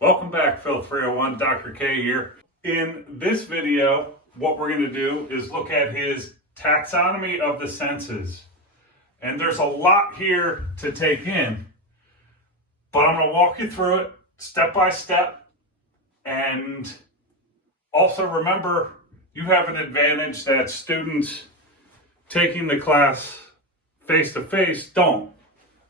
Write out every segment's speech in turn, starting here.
Welcome back, Phil 301, Dr. K here. In this video, what we're going to do is look at his taxonomy of the senses. And there's a lot here to take in, but I'm going to walk you through it step by step. And also remember, you have an advantage that students taking the class face-to-face don't.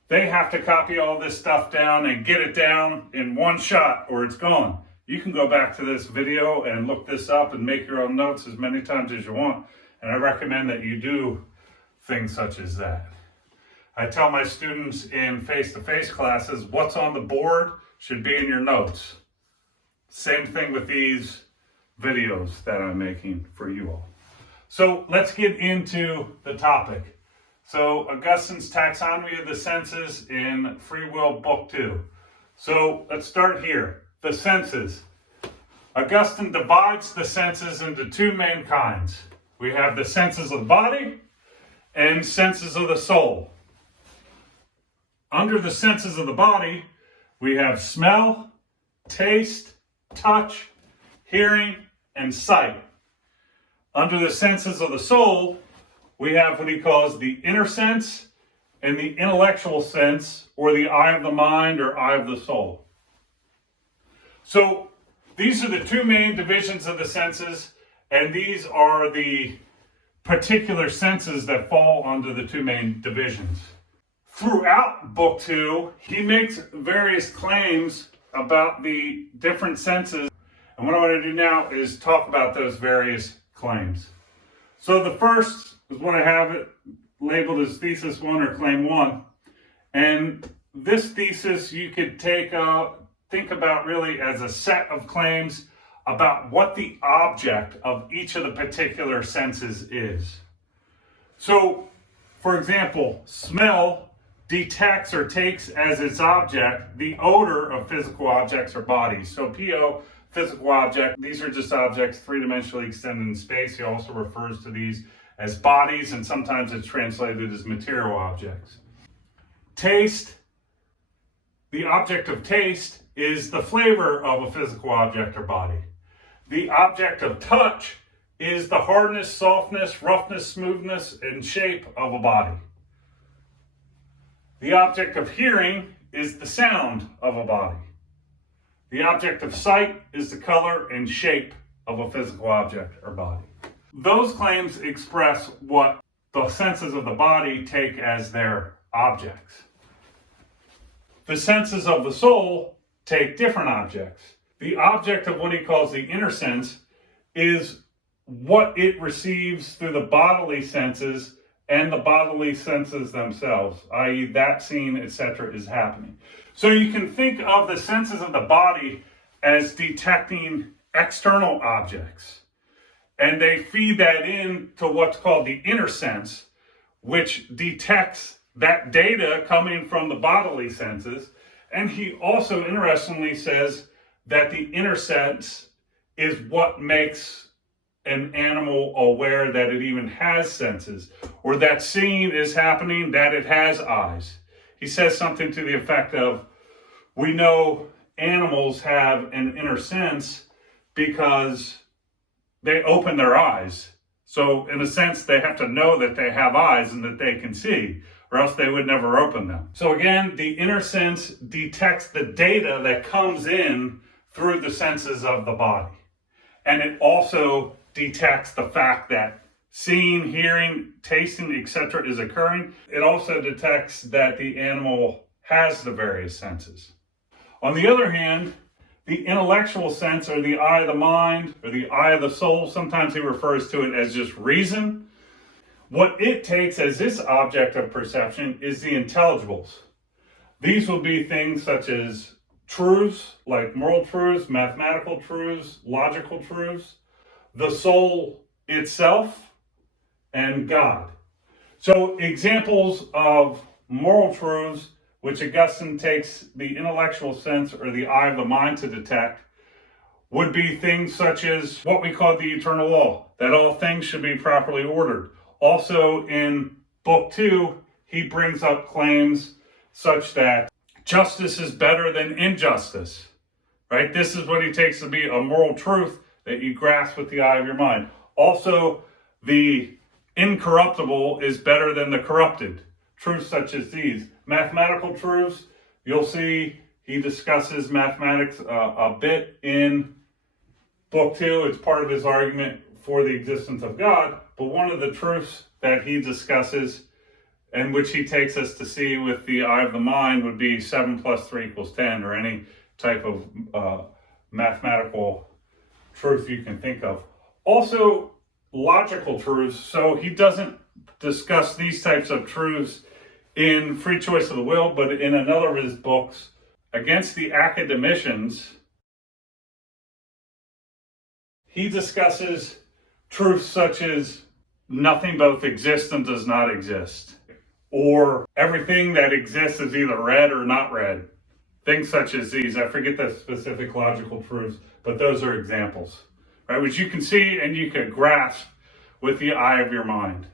They have to copy all this stuff down and get it down in one shot or it's gone. You can go back to this video and look this up and make your own notes as many times as you want. And I recommend that you do things such as that. I tell my students in face-to-face classes, what's on the board should be in your notes. Same thing with these videos that I'm making for you all. So let's get into the topic. So Augustine's Taxonomy of the Senses in Free Will, Book 2. So let's start here. The senses. Augustine divides the senses into two main kinds. We have the senses of the body and senses of the soul. Under the senses of the body, we have smell, taste, touch, hearing, and sight. Under the senses of the soul, we have what he calls the inner sense and the intellectual sense, or the eye of the mind or eye of the soul. So these are the two main divisions of the senses, and these are the particular senses that fall under the two main divisions. Throughout Book 2, he makes various claims about the different senses, and what I want to do now is talk about those various claims. So the first is what I have it labeled as Thesis 1 or Claim 1. And this thesis you could think about really as a set of claims about what the object of each of the particular senses is. So, for example, smell detects or takes as its object the odor of physical objects or bodies. So PO, physical object, these are just objects three-dimensionally extended in space. He also refers to these as bodies, and sometimes it's translated as material objects. Taste, the object of taste is the flavor of a physical object or body. The object of touch is the hardness, softness, roughness, smoothness, and shape of a body. The object of hearing is the sound of a body. The object of sight is the color and shape of a physical object or body. Those claims express what the senses of the body take as their objects. The senses of the soul take different objects. The object of what he calls the inner sense is what it receives through the bodily senses and the bodily senses themselves, i.e. that scene, etc. is happening. So you can think of the senses of the body as detecting external objects. And they feed that in to what's called the inner sense, which detects that data coming from the bodily senses. And he also interestingly says that the inner sense is what makes an animal aware that it even has senses, or that seeing is happening, that it has eyes. He says something to the effect of, we know animals have an inner sense because they open their eyes. So in a sense, they have to know that they have eyes and that they can see, or else they would never open them. So again, the inner sense detects the data that comes in through the senses of the body. And it also detects the fact that seeing, hearing, tasting, etc. is occurring. It also detects that the animal has the various senses. On the other hand, the intellectual sense, or the eye of the mind, or the eye of the soul, sometimes he refers to it as just reason. What it takes as its object of perception is the intelligibles. These will be things such as truths, like moral truths, mathematical truths, logical truths, the soul itself, and God. So examples of moral truths, which Augustine takes the intellectual sense or the eye of the mind to detect, would be things such as what we call the eternal law, that all things should be properly ordered. Also in Book 2, he brings up claims such that justice is better than injustice, right? This is what he takes to be a moral truth that you grasp with the eye of your mind. Also, the incorruptible is better than the corrupted. Truths such as these. Mathematical truths, you'll see he discusses mathematics a bit in Book 2. It's part of his argument for the existence of God. But one of the truths that he discusses, and which he takes us to see with the eye of the mind, would be 7 plus 3 equals 10, or any type of mathematical truth you can think of. Also, logical truths. So he doesn't discuss these types of truths in Free Choice of the Will, but in another of his books, Against the Academicians, he discusses truths such as nothing both exists and does not exist, or everything that exists is either red or not red. Things such as these. I forget the specific logical truths, but those are examples, right? Which you can see and you can grasp with the eye of your mind.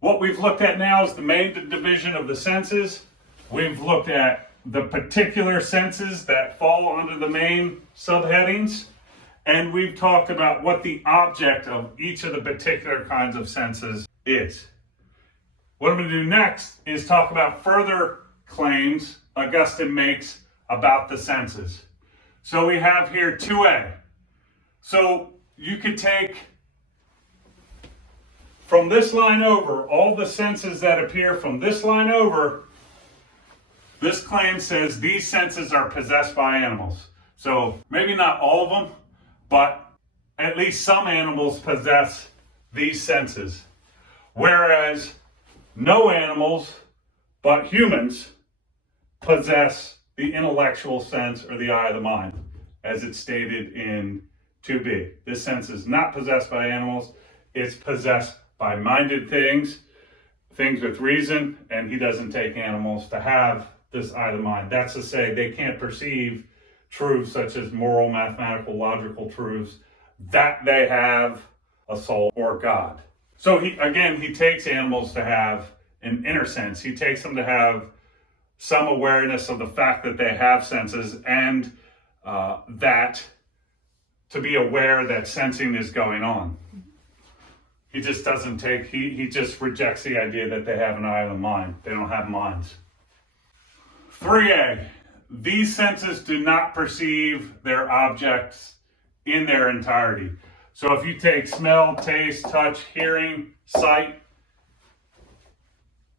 What we've looked at now is the main division of the senses. We've looked at the particular senses that fall under the main subheadings, and we've talked about what the object of each of the particular kinds of senses is. What I'm going to do next is talk about further claims Augustine makes about the senses. So we have here 2a. So you could take from this line over, all the senses that appear from this line over. This claim says these senses are possessed by animals. So maybe not all of them, but at least some animals possess these senses. Whereas no animals, but humans, possess the intellectual sense or the eye of the mind, as it's stated in 2b. This sense is not possessed by animals. It's possessed by minded things with reason, and he doesn't take animals to have this eye of the mind. That's to say, they can't perceive truths such as moral, mathematical, logical truths, that they have a soul or God. So he takes animals to have an inner sense. He takes them to have some awareness of the fact that they have senses, and that to be aware that sensing is going on. He just doesn't take, he just rejects the idea that they have an eye of the mind. They don't have minds. 3a, these senses do not perceive their objects in their entirety. So if you take smell, taste, touch, hearing, sight,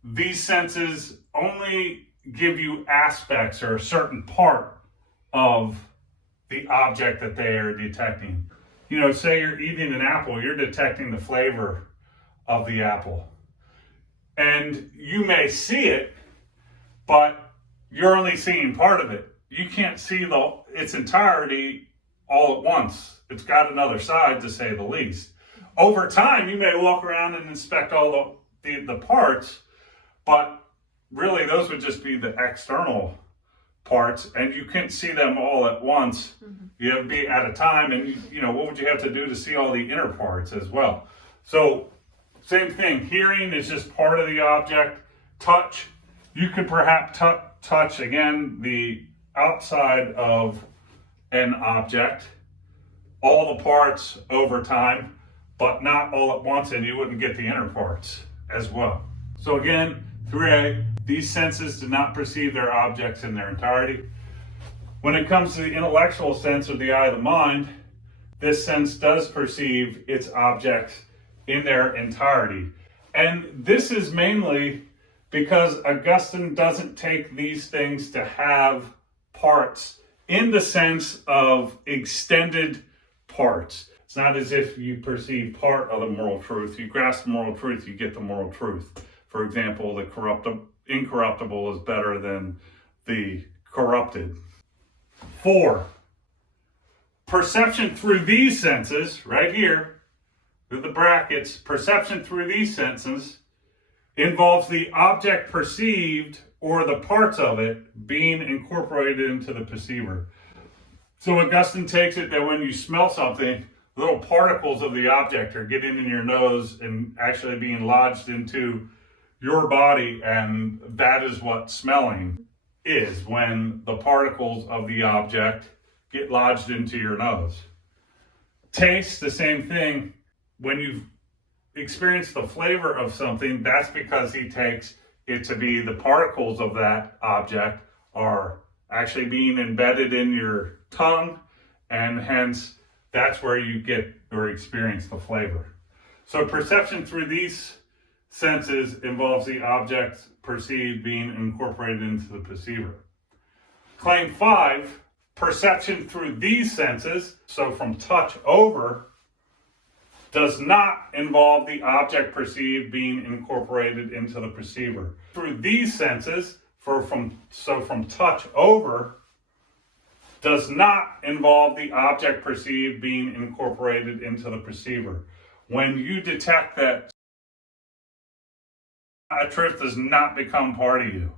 these senses only give you aspects or a certain part of the object that they are detecting. You know, say you're eating an apple, you're detecting the flavor of the apple. And you may see it, but you're only seeing part of it. You can't see its entirety all at once. It's got another side, to say the least. Over time, you may walk around and inspect all the parts, but really those would just be the external parts, and you couldn't see them all at once. You have to be at a time, and what would you have to do to see all the inner parts as well? So same thing, hearing is just part of the object. Touch, you could perhaps touch again the outside of an object, all the parts over time, but not all at once, and you wouldn't get the inner parts as well. So again, 3a, these senses do not perceive their objects in their entirety. When it comes to the intellectual sense or the eye of the mind, this sense does perceive its objects in their entirety. And this is mainly because Augustine doesn't take these things to have parts in the sense of extended parts. It's not as if you perceive part of the moral truth. You grasp the moral truth, you get the moral truth. For example, the incorruptible is better than the corrupted. 4, perception through these senses, right here, through the brackets, perception through these senses involves the object perceived or the parts of it being incorporated into the perceiver. So Augustine takes it that when you smell something, little particles of the object are getting in your nose and actually being lodged into your body, and that is what smelling is when the particles of the object get lodged into your nose. Taste, the same thing. When you've experienced the flavor of something, that's because he takes it to be the particles of that object are actually being embedded in your tongue, and hence that's where you get or experience the flavor. So perception through these senses involves the objects perceived being incorporated into the perceiver. Claim 5, perception through these senses, so from touch over, does not involve the object perceived being incorporated into the perceiver. Through these senses, from touch over, does not involve the object perceived being incorporated into the perceiver. When you detect that truth does not become part of you.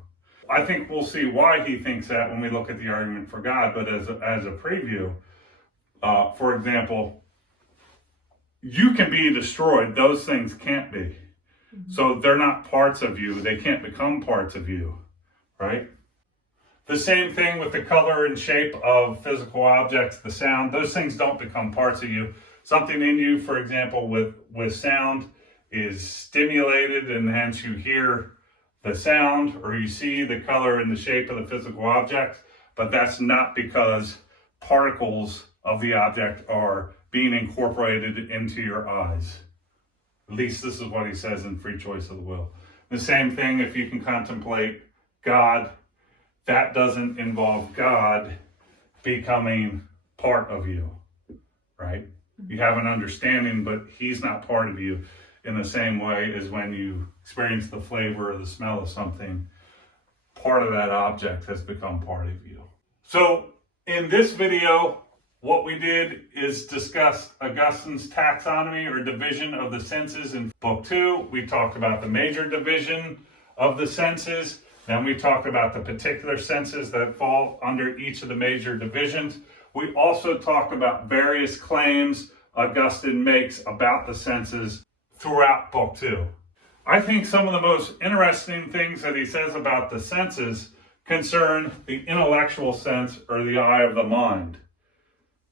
I think we'll see why he thinks that when we look at the argument for God, but as a preview, for example, you can be destroyed. Those things can't be. So they're not parts of you. They can't become parts of you, right? The same thing with the color and shape of physical objects, the sound. Those things don't become parts of you. Something in you, for example, with sound is stimulated, and hence you hear the sound or you see the color and the shape of the physical object, but that's not because particles of the object are being incorporated into your eyes. At least this is what he says in Free Choice of the Will. The same thing if you can contemplate God, that doesn't involve God becoming part of you, right? You have an understanding, but he's not part of you in the same way as when you experience the flavor or the smell of something, part of that object has become part of you. So in this video, what we did is discuss Augustine's taxonomy or division of the senses in Book 2. We talked about the major division of the senses. Then we talked about the particular senses that fall under each of the major divisions. We also talked about various claims Augustine makes about the senses throughout Book 2. I think some of the most interesting things that he says about the senses concern the intellectual sense or the eye of the mind.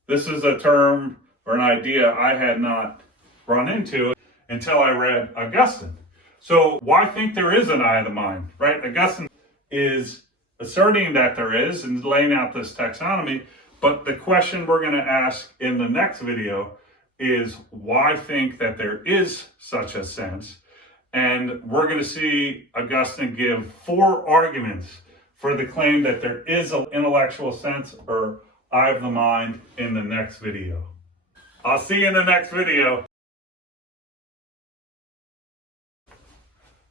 This is a term or an idea I had not run into until I read Augustine. So why think there is an eye of the mind, right? Augustine is asserting that there is and laying out this taxonomy, but the question we're going to ask in the next video is why think that there is such a sense? And we're going to see Augustine give 4 arguments for the claim that there is an intellectual sense or eye of the mind in the next video. I'll see you in the next video.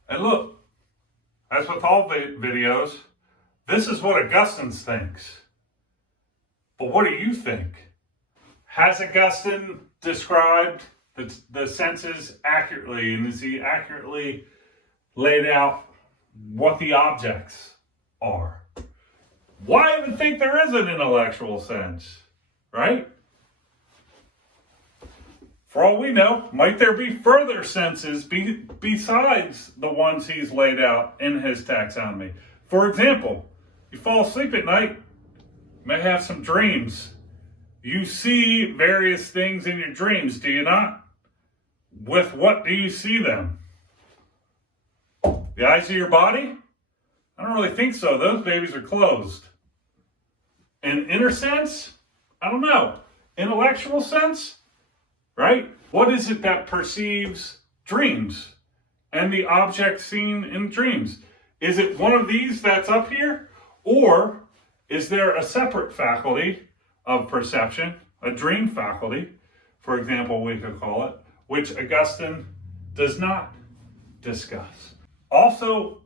And look, as with all videos, this is what Augustine thinks. But what do you think? Has Augustine described the senses accurately, and has he accurately laid out what the objects are? Why even think there is an intellectual sense, right? For all we know, might there be further senses besides the ones he's laid out in his taxonomy? For example, you fall asleep at night, you may have some dreams. You see various things in your dreams, do you not? With what do you see them? The eyes of your body? I don't really think so. Those babies are closed. In inner sense? I don't know. Intellectual sense? Right? What is it that perceives dreams and the object seen in dreams? Is it one of these that's up here? Or is there a separate faculty of perception, a dream faculty, for example, we could call it, which Augustine does not discuss? Also,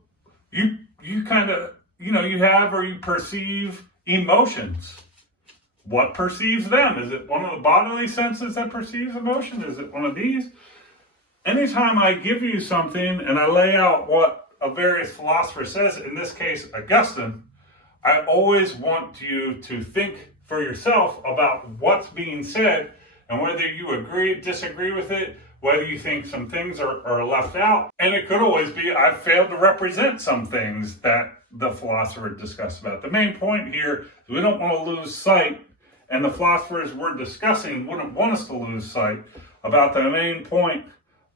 you kind of, you have or you perceive emotions. What perceives them? Is it one of the bodily senses that perceives emotion? Is it one of these? Anytime I give you something and I lay out what a various philosopher says, in this case, Augustine, I always want you to think for yourself about what's being said and whether you disagree with it, whether you think some things are left out. And it could always be, I failed to represent some things that the philosopher discussed about. The main point here is we don't want to lose sight, and the philosophers we're discussing wouldn't want us to lose sight about the main point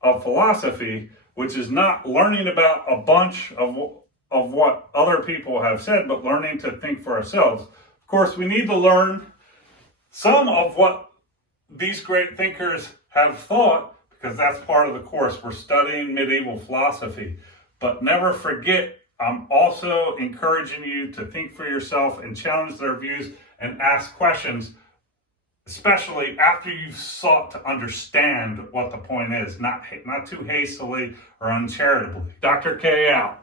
of philosophy, which is not learning about a bunch of what other people have said, but learning to think for ourselves. Of course, we need to learn some of what these great thinkers have thought, because that's part of the course. We're studying medieval philosophy. But never forget, I'm also encouraging you to think for yourself and challenge their views and ask questions, especially after you've sought to understand what the point is, not too hastily or uncharitably. Dr. K out.